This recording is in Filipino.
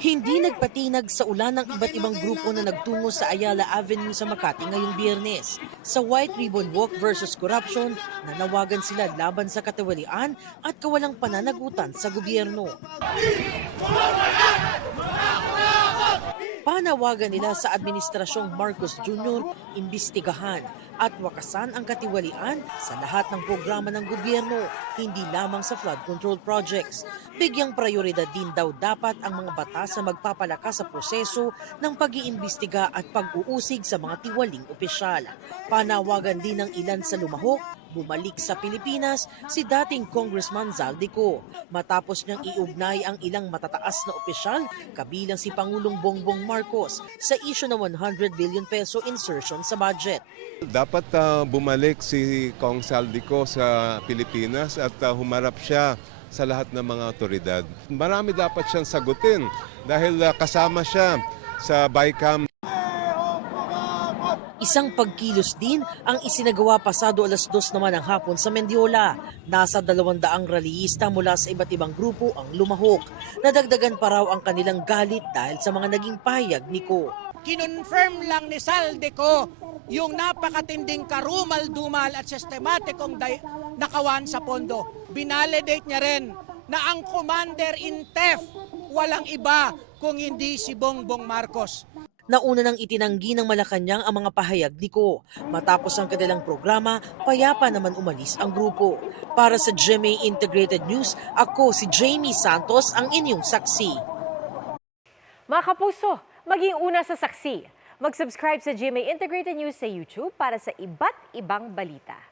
Hindi nagpatinag sa ulan ng iba't ibang grupo na nagtungo sa Ayala Avenue sa Makati ngayong biyernes. Sa White Ribbon Walk versus Corruption, nanawagan sila laban sa katawalian at kawalang pananagutan sa gobyerno. Panawagan nila sa Administrasyong Marcos Jr. imbestigahan at wakasan ang katiwalian sa lahat ng programa ng gobyerno, hindi lamang sa flood control projects. Bigyang prioridad din daw dapat ang mga batas na magpapalakas sa proseso ng pag-iimbestiga at pag-uusig sa mga tiwaling opisyal. Panawagan din ng ilan sa lumahok bumalik sa Pilipinas si dating Congressman Zaldico matapos niyang iugnay ang ilang matataas na opisyal kabilang si Pangulong Bongbong Marcos sa issue na 100 billion peso insertion sa budget. Dapat ah, bumalik si Kong Saldico sa Pilipinas at ah, humarap siya sa lahat ng mga otoridad. Marami dapat siyang sagutin dahil ah, kasama siya sa BICAM Isang pagkilos din ang isinagawa pasado alas dos naman ng hapon sa Mendiola. Nasa dalawandaang rallyista mula sa iba't ibang grupo ang lumahok. Nadagdagan pa raw ang kanilang galit dahil sa mga naging pahayag ni Ko. kinonfirm lang ni Saldeco yung napakatinding karumal-dumal at sistematikong nakawan sa pondo. Binalidate niya rin na ang commander-in-chief walang iba kung hindi si Bongbong Marcos. Nauna nang itinanggi ng Malacanang ang mga pahayag ni Ko. Matapos ang kanilang programa, payapa naman umalis ang grupo. Para sa GMA Integrated News, ako si Jamie Santos ang inyong saksi. Mga kapuso, maging una sa saksi. Mag-subscribe sa GMA Integrated News sa YouTube para sa iba't ibang balita.